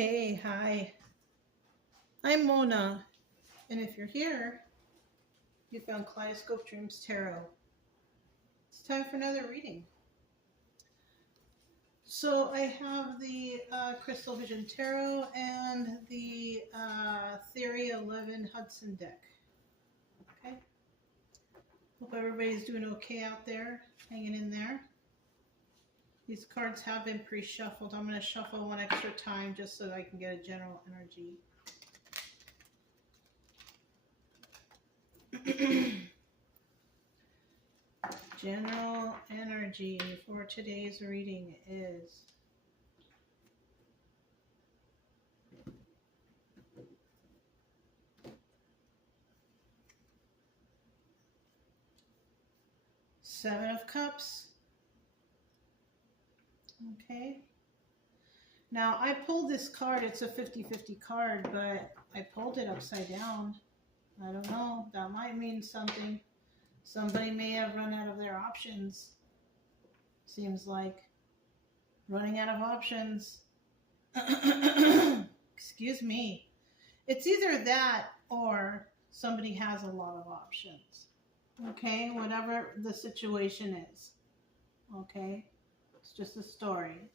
Hey, hi. I'm Mona, and if you're here, you found Kaleidoscope Dreams Tarot. It's time for another reading. So I have the Crystal Vision Tarot and the Theory 11 Hudson deck. Okay. Hope everybody's doing okay out there, hanging in there. These cards have been pre-shuffled. I'm going to shuffle one extra time just so that I can get a general energy. General energy for today's reading is Seven of Cups. Okay. Now, I pulled this card. It's a 50-50 card, but I pulled it upside down. I don't know. That might mean something. Somebody may have run out of their options. Seems like running out of options. Excuse me. It's either that or somebody has a lot of options. Okay? Whatever the situation is. Okay? It's just a story.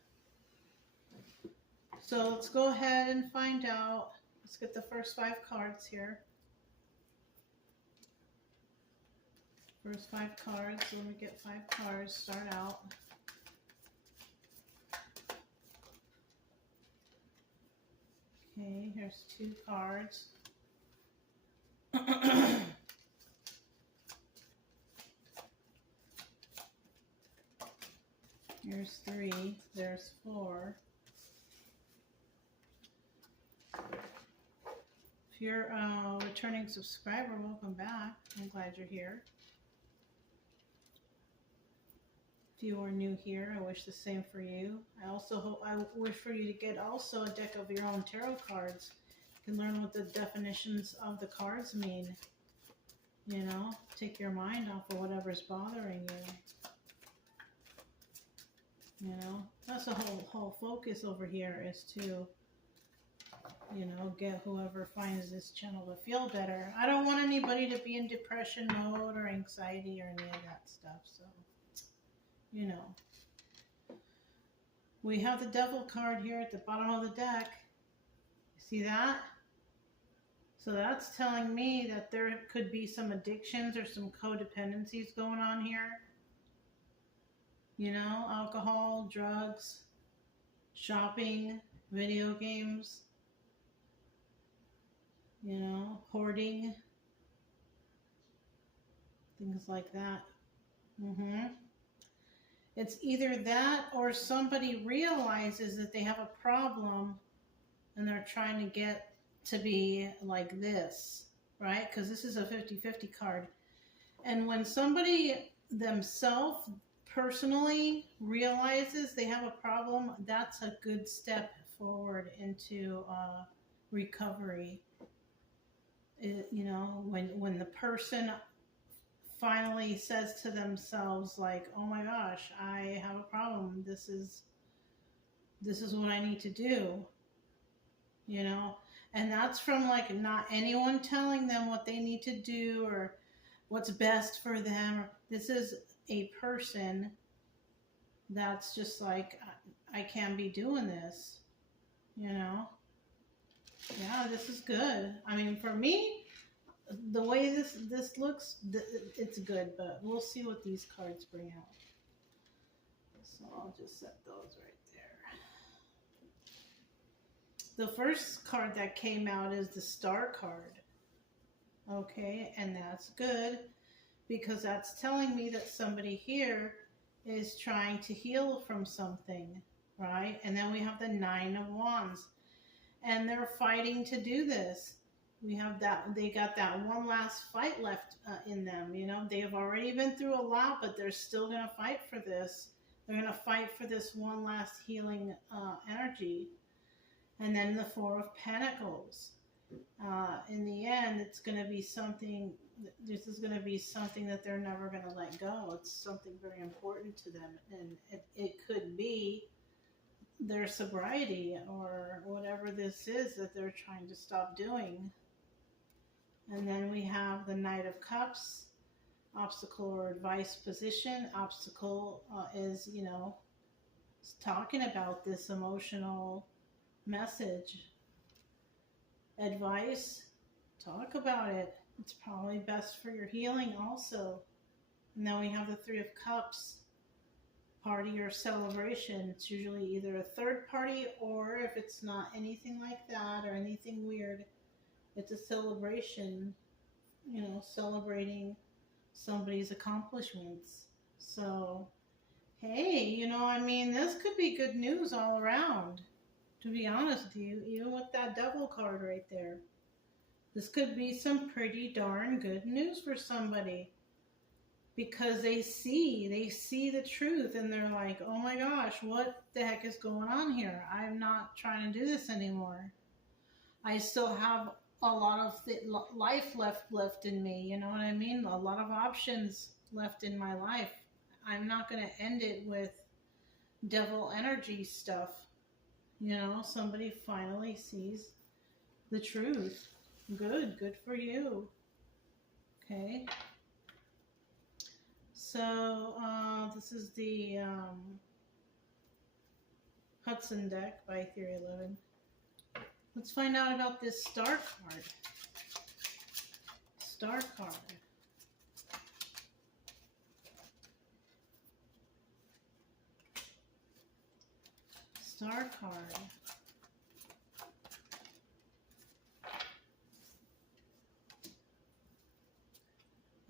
So let's go ahead and find out. Let's get the first 5 cards here. First 5 cards. Let me get 5 cards. Start out. Okay, here's 2 cards. Here's 3. There's 4. If you're a returning subscriber, welcome back. I'm glad you're here. If you are new here, I wish the same for you. I wish for you to get also a deck of your own tarot cards. You can learn what the definitions of the cards mean. You know, take your mind off of whatever's bothering you. You know, that's the whole focus over here is to, you know, get whoever finds this channel to feel better. I don't want anybody to be in depression mode or anxiety or any of that stuff. So, you know, we have the Devil card here at the bottom of the deck. See that? So that's telling me that there could be some addictions or some codependencies going on here. You know, alcohol, drugs, shopping, video games, you know, hoarding, things like that. It's either that or somebody realizes that they have a problem and they're trying to get to be like this, right? Because this is a 50-50 card. And when somebody themselves personally realizes they have a problem, that's a good step forward into recovery. You know, when the person finally says to themselves, like, oh my gosh, I have a problem, this is what I need to do, you know. And that's from like not anyone telling them what they need to do or what's best for them. This is a person that's just like, I can't be doing this, you know. Yeah, this is good. I mean, for me, the way this looks, it's good, but we'll see what these cards bring out. So I'll just set those right there. The first card that came out is the Star card. Okay, and that's good because that's telling me that somebody here is trying to heal from something, right? And then we have the 9 of Wands, and they're fighting to do this. We have that, they got that one last fight left in them. You know, they have already been through a lot, but they're still going to fight for this. They're going to fight for this one last healing energy. And then the 4 of Pentacles. In the end, it's going to be something, this is going to be something that they're never going to let go. It's something very important to them. And it could be their sobriety or whatever this is that they're trying to stop doing. And then we have the Knight of Cups, obstacle or advice position. Obstacle is, you know, talking about this emotional message. Advice, talk about it. It's probably best for your healing also. And then we have the Three of Cups, party or celebration. It's usually either a third party, or if it's not anything like that or anything weird, it's a celebration, you know, celebrating somebody's accomplishments. So, hey, you know, I mean, this could be good news all around, to be honest with you, even with that Devil card right there. This could be some pretty darn good news for somebody, because they see the truth, and they're like, oh my gosh, what the heck is going on here? I'm not trying to do this anymore. I still have a lot of life left in me, you know what I mean? A lot of options left in my life. I'm not going to end it with devil energy stuff. You know, somebody finally sees the truth. Good for you. Okay. So, this is the Hudson deck by Theory 11. Let's find out about this Star card. Star card. Star card.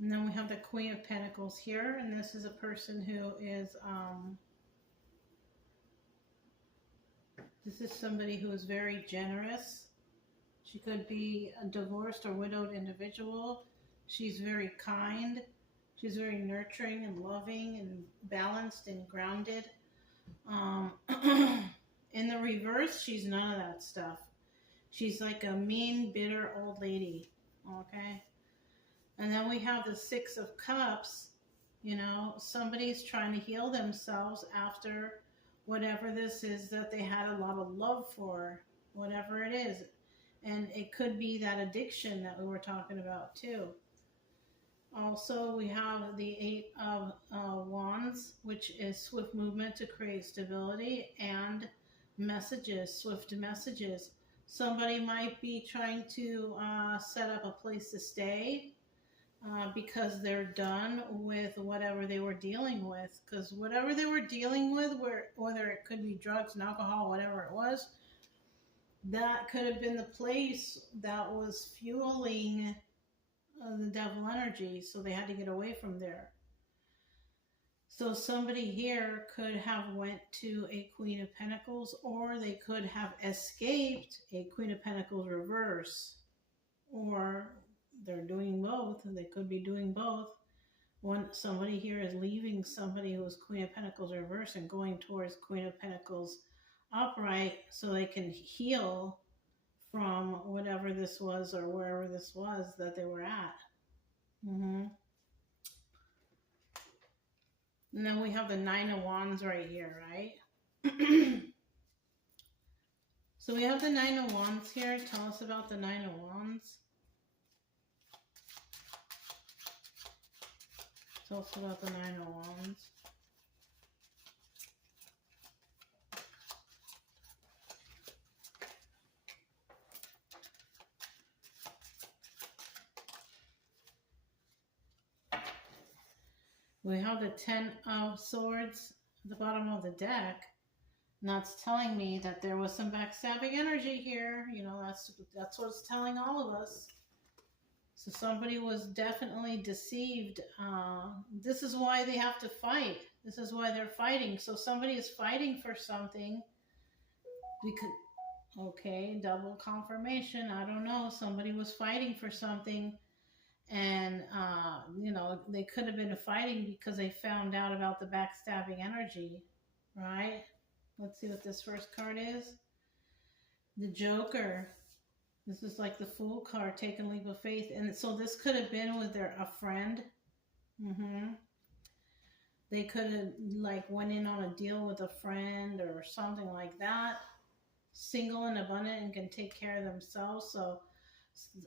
And then we have the Queen of Pentacles here, and this is a person who is, this is somebody who is very generous. She could be a divorced or widowed individual. She's very kind. She's very nurturing and loving and balanced and grounded. In the reverse, she's none of that stuff. She's like a mean, bitter old lady, okay? And then we have the Six of Cups. You know, somebody's trying to heal themselves after whatever this is that they had a lot of love for, whatever it is. And it could be that addiction that we were talking about too. Also, we have the Eight of Wands, which is swift movement to create stability, and messages, swift messages. Somebody might be trying to set up a place to stay because they're done with whatever they were dealing with. Because whatever they were dealing with, whether it could be drugs and alcohol, whatever it was, that could have been the place that was fueling the devil energy, so they had to get away from there. So somebody here could have went to a Queen of Pentacles, or they could have escaped a Queen of Pentacles reverse, or they're doing both. They could be doing both. Somebody here is leaving somebody who is Queen of Pentacles reverse and going towards Queen of Pentacles upright, so they can heal from whatever this was or wherever this was that they were at. And then we have the Nine of Wands right here, right? So we have the Nine of Wands here. Tell us about the Nine of Wands. Tell us about the Nine of Wands. We have the Ten of Swords at the bottom of the deck. And that's telling me that there was some backstabbing energy here. You know, that's what it's telling all of us. So somebody was definitely deceived. This is why they have to fight. This is why they're fighting. So somebody is fighting for something. Okay, double confirmation. I don't know. Somebody was fighting for something. And, you know, they could have been fighting because they found out about the backstabbing energy, right? Let's see what this first card is. The Joker. This is like the Fool card, taking leap of faith. And so this could have been with a friend. They could have like went in on a deal with a friend or something like that. Single and abundant and can take care of themselves. So,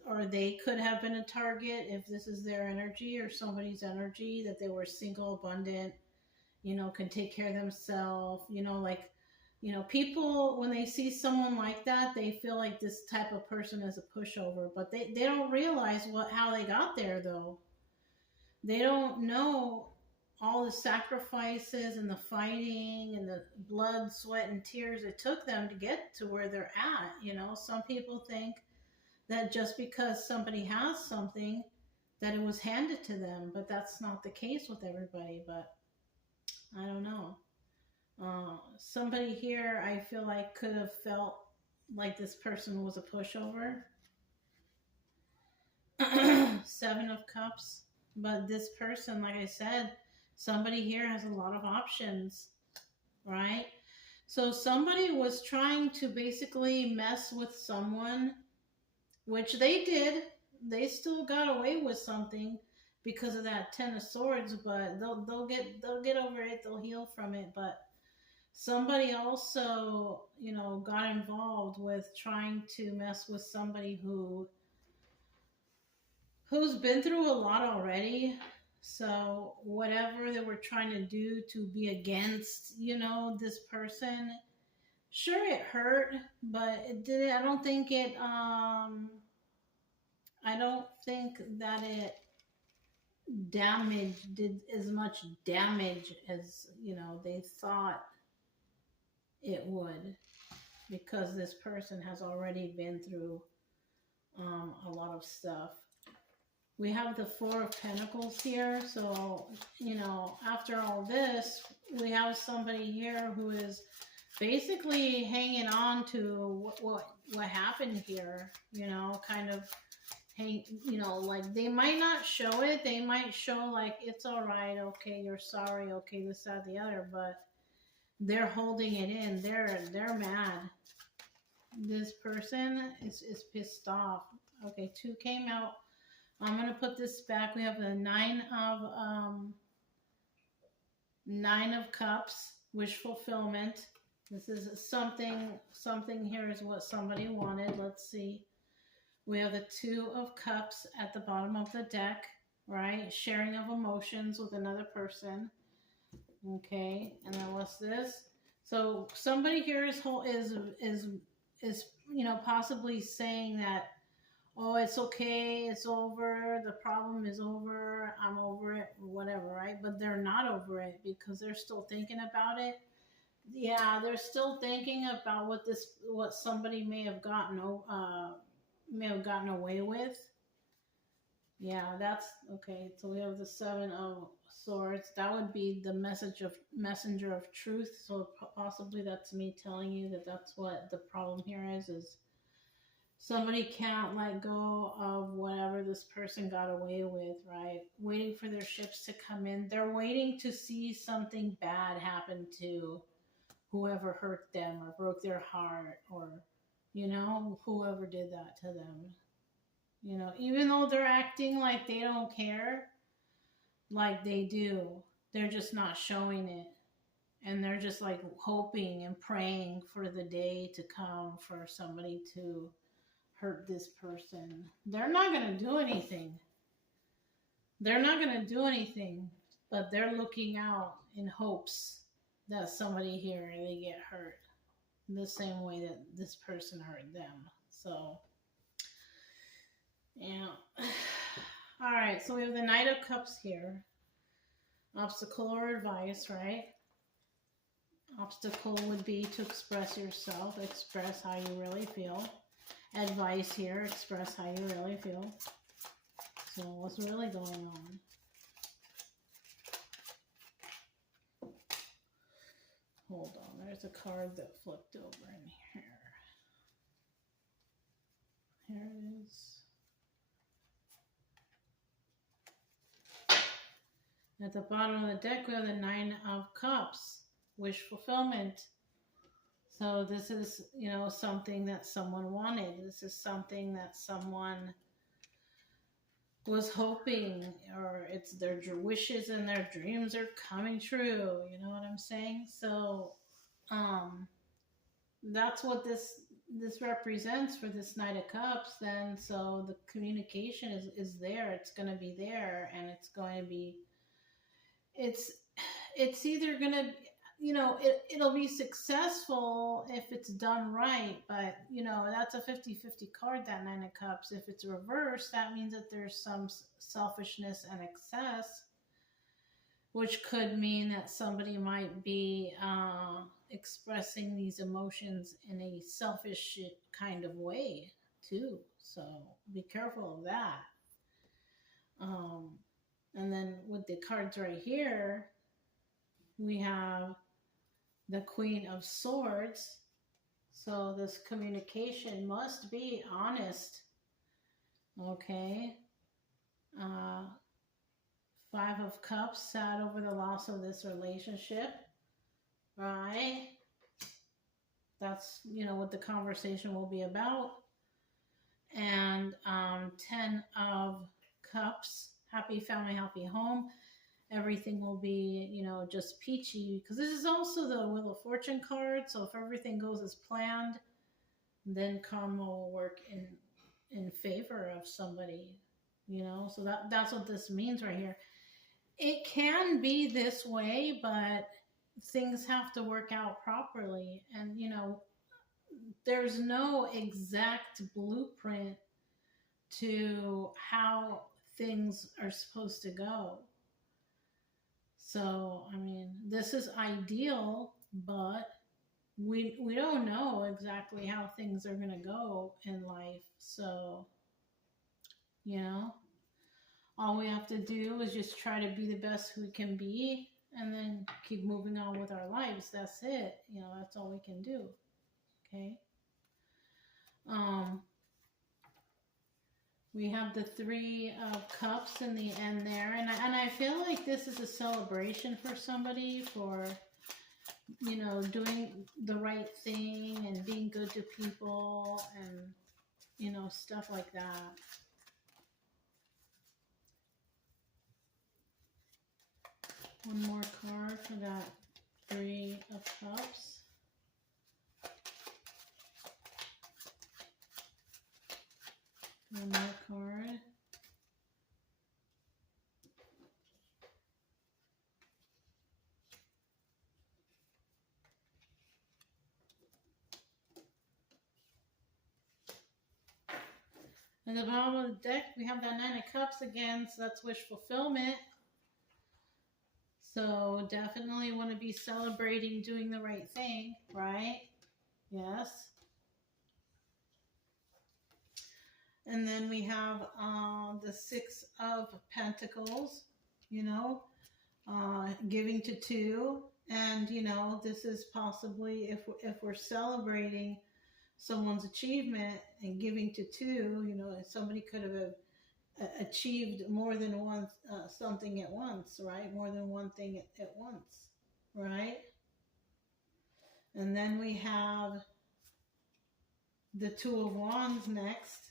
or they could have been a target if this is their energy or somebody's energy, that they were single, abundant, can take care of themselves, like, people, when they see someone like that, they feel like this type of person is a pushover, but they don't realize how they got there, though. They don't know all the sacrifices and the fighting and the blood, sweat, and tears it took them to get to where they're at. Some people think that just because somebody has something, that it was handed to them, but that's not the case with everybody. But I don't know. Somebody here, I feel like, could have felt like this person was a pushover. Seven of Cups. But this person, like I said, somebody here has a lot of options, right? So somebody was trying to basically mess with someone, which they did. They still got away with something because of that Ten of Swords, but they'll get over it. They'll heal from it. But somebody also, got involved with trying to mess with somebody who's been through a lot already. So whatever they were trying to do to be against, this person, sure, it hurt, but it did. I don't think that it did as much damage as, they thought it would, because this person has already been through a lot of stuff. We have the Four of Pentacles here. So, after all this, we have somebody here who is basically hanging on to what happened here, kind of like they might not show it. They might show like, it's all right, okay, you're sorry, okay, this, that, the other, but they're holding it in. They're mad. This person is pissed off. Okay, 2 came out. I'm going to put this back. We have the Nine of Cups, wish fulfillment. This is something here is what somebody wanted. Let's see. We have the Two of Cups at the bottom of the deck, right? Sharing of emotions with another person. Okay, and then what's this? So somebody here is possibly saying that, oh, it's okay, it's over, the problem is over, I'm over it, whatever, right? But they're not over it, because they're still thinking about it. Yeah, they're still thinking about what somebody may have gotten away with. Yeah, that's okay. So we have the Seven of Swords. That would be the messenger of truth. So possibly that's me telling you that that's what the problem here is somebody can't let go of whatever this person got away with, right? Waiting for their ships to come in. They're waiting to see something bad happen to whoever hurt them or broke their heart, or, whoever did that to them. Even though they're acting like they don't care, like they do, they're just not showing it. And they're just like hoping and praying for the day to come for somebody to hurt this person. They're not going to do anything. But they're looking out in hopes that somebody here, they get hurt the same way that this person hurt them. So, yeah. All right, so we have the Knight of Cups here. Obstacle or advice, right? Obstacle would be to express yourself, express how you really feel. Advice here, express how you really feel. So what's really going on? Hold on, there's a card that flipped over in here. Here it is. At the bottom of the deck, we have the Nine of Cups, wish fulfillment. So this is, something that someone wanted. This is something that someone was hoping, or it's their wishes and their dreams are coming true. You know what I'm saying? So, um, that's what this represents for this Knight of Cups. Then, so the communication is there. It's going to be there, and it's going to be. It's it's either going to, it'll be successful if it's done right, but that's a 50-50 card, that Nine of Cups. If it's reversed, that means that there's some selfishness and excess, which could mean that somebody might be expressing these emotions in a selfish kind of way too. So be careful of that. um, and then with the cards right here, we have the Queen of Swords. So this communication must be honest. Okay. Uh, Five of Cups, sad over the loss of this relationship. Right? That's, what the conversation will be about. And 10 of Cups, happy family, happy home. Everything will be, just peachy, because this is also the Wheel of Fortune card. So if everything goes as planned, then karma will work in favor of somebody, so that's what this means right here. It can be this way, but things have to work out properly. And, there's no exact blueprint to how things are supposed to go. So, I mean, this is ideal, but we don't know exactly how things are going to go in life. So, all we have to do is just try to be the best we can be, and then keep moving on with our lives. That's it. That's all we can do. Okay. We have the Three of Cups in the end there, and I feel like this is a celebration for somebody for, doing the right thing and being good to people and, stuff like that. One more card for that Three of Cups. One more card. And the bottom of the deck, we have that Nine of Cups again, so that's wish fulfillment. So definitely want to be celebrating doing the right thing, right? Yes. And then we have the Six of Pentacles, giving to two. And, this is possibly, if we're celebrating someone's achievement and giving to two, somebody could have achieved more than one something at once, right? More than one thing at once, right? And then we have the Two of Wands next.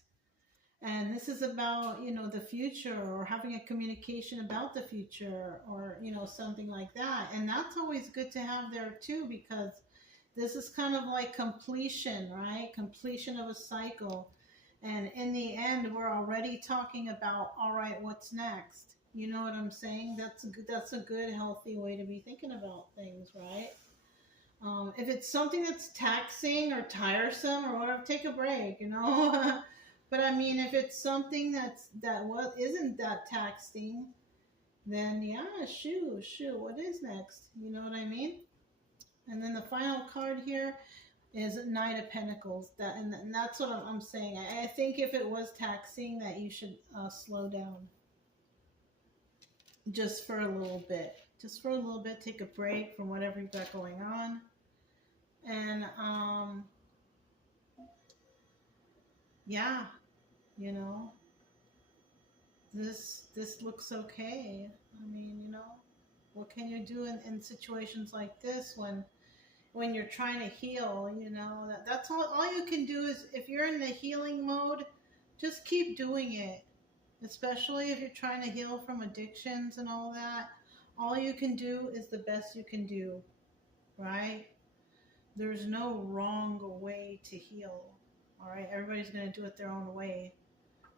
And this is about, the future, or having a communication about the future, or, something like that. And that's always good to have there too, because this is kind of like completion, right? Completion of a cycle. And in the end, we're already talking about, all right, what's next? You know what I'm saying? That's a good, healthy way to be thinking about things, right? If it's something that's taxing or tiresome or whatever, take a break, But I mean, if it's something that isn't that taxing, then yeah, shoot, what is next? You know what I mean? And then the final card here is Knight of Pentacles. And that's what I'm saying. I think if it was taxing, that you should slow down just for a little bit. Just for a little bit, take a break from whatever you've got going on. And yeah, this looks okay. I mean, what can you do in situations like this when you're trying to heal? That's all you can do is, if you're in the healing mode, just keep doing it. especially if you're trying to heal from addictions and all that. All you can do is the best you can do, right? There's no wrong way to heal. All right, everybody's going to do it their own way.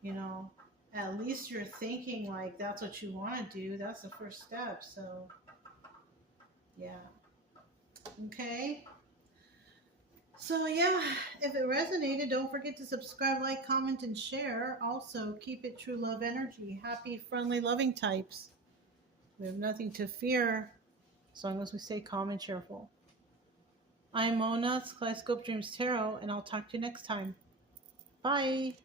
You know, at least you're thinking like that's what you want to do. That's the first step. So, yeah. Okay. So, yeah, if it resonated, don't forget to subscribe, like, comment, and share. Also, keep it true love energy. Happy, friendly, loving types. We have nothing to fear as long as we stay calm and cheerful. I'm Mona, Kaleidoscope Dreams Tarot, and I'll talk to you next time. Bye.